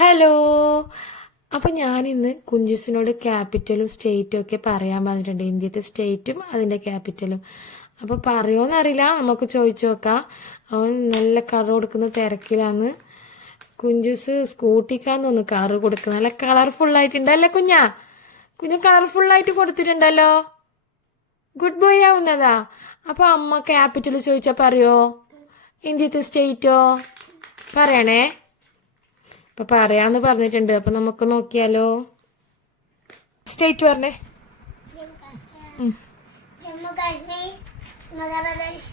Hello. അപ്പം ഞാനിന്ന് കുഞ്ചുസിനോട് ക്യാപിറ്റലും സ്റ്റേറ്റും ഒക്കെ പറയാൻ പറഞ്ഞിട്ടുണ്ട്. ഇന്ത്യത്തെ സ്റ്റേറ്റും അതിൻ്റെ ക്യാപിറ്റലും. അപ്പോൾ പറയുമോയെന്നറിയില്ല, നമുക്ക് ചോദിച്ചു നോക്കാം. അവൻ നല്ല കാറ് കൊടുക്കുന്ന തിരക്കിലാന്ന്. കുഞ്ചുസ് സ്കൂട്ടിക്കാന്ന് തോന്നുന്നു കാറ് കൊടുക്കുന്നത്. നല്ല കളർഫുള്ളായിട്ടുണ്ടല്ലേ കുഞ്ഞാ? കുഞ്ഞ് കളർഫുള്ളായിട്ട് കൊടുത്തിട്ടുണ്ടല്ലോ. Good boy ആവുന്നതാ. അപ്പോൾ അമ്മ ക്യാപിറ്റൽ ചോദിച്ചാൽ പറയോ? ഇന്ത്യത്തെ സ്റ്റേറ്റോ പറയണേ. അപ്പൊ പറയാന്ന് പറഞ്ഞിട്ടുണ്ട്. അപ്പൊ നമുക്ക് നോക്കിയാലോ. സ്റ്റേറ്റ് പറഞ്ഞേ. ജമ്മു കാശ്മീർ, മധ്യപ്രദേശ്,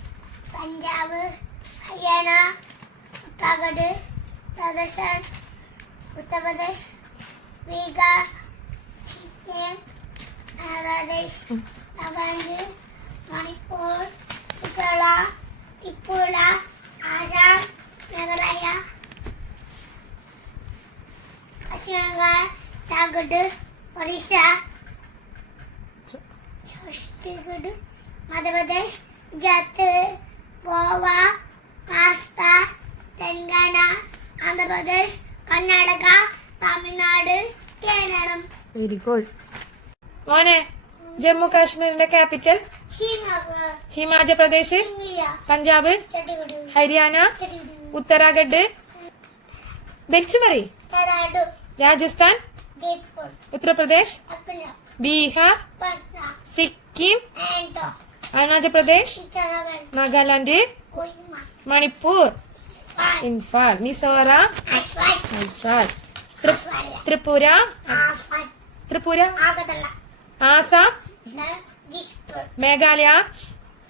പഞ്ചാബ്, ഹരിയാന, ഉത്തരാഖണ്ഡ്, രാജസ്ഥാൻ, ഉത്തർപ്രദേശ്, ബീഹാർ, സിക്കിം, ആന്ധ്രാപ്രദേശ്, നാഗാലാൻഡ്, മണിപ്പൂർ, മിസോറാം, ത്രിപുര, ആസാം, മേഘാലയ, പശ്ചിമബംഗാൾ, ജാർഖണ്ഡ്, ഒറീസ, ഛത്തീസ്ഗഡ്, മധ്യപ്രദേശ്, ഗുജറാത്ത്, ഗോവ, മഹാരാഷ്ട്ര, തെലങ്കാന, ആന്ധ്രാപ്രദേശ്, കർണാടക, തമിഴ്നാട്, കേരളം. വെരി ഗുഡ് മോനെ. ജമ്മു കാശ്മീരിന്റെ ക്യാപിറ്റൽ ശ്രീനഗർ, ഹിമാചൽ പ്രദേശ്, പഞ്ചാബ്, ചണ്ഡീഗഡ്, ഹരിയാന, ഉത്തരാഖണ്ഡ്, ബെൽച്ചുമറി, രാജസ്ഥാൻ, ജയ്പൂർ, ഉത്തർപ്രദേശ്, അക്കല, ബീഹാർ, പട്ന, സിക്കിം, ആൻഡോ, Arunachal Pradesh, Uttarakhand, Nagaland, Kohima, Manipur, fan, Imphal, Mizoram, Aswan, ഐഫാൽ, അസ്വാല, Tripura, ആസാൻ, Tripura, Agartala, Assam, Dispur, Meghalaya,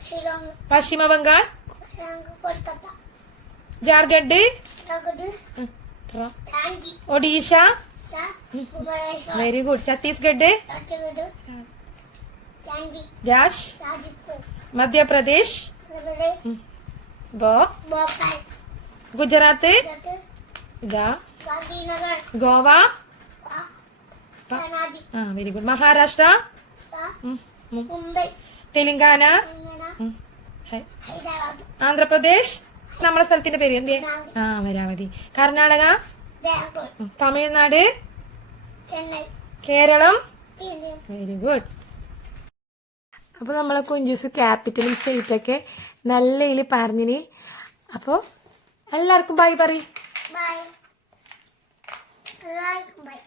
Shillong, Paschim Bengal, Kolkata, Jharkhand, Jharkhand, Ranchi, Odisha, Bhubaneswar, very good, Chhattisgarh, Chhattisgarh, Ranchi, Rajpur, Rajpur, Madhya Pradesh, Madhya Pradesh, Bhopal, Gujarat, Gujarat, Gandhinagar, Goa, Panaji, very good, Maharashtra, Mumbai, Telangana, Telangana, Hyderabad, Andhra Pradesh, നമ്മളെ സ്ഥലത്തിന്റെ പേര് എന്ത്? Amaravati, Karnataka, Bangalore, Tamil Nadu, Chennai, Keralam. India. Very good. അപ്പോൾ നമ്മളെ കുഞ്ചുസ് ക്യാപിറ്റലും സ്റ്റേറ്റൊക്കെ നല്ല ഇതിൽ പറഞ്ഞിനി. അപ്പോൾ എല്ലാവർക്കും ബൈ പറയും. ബൈ. ബൈ.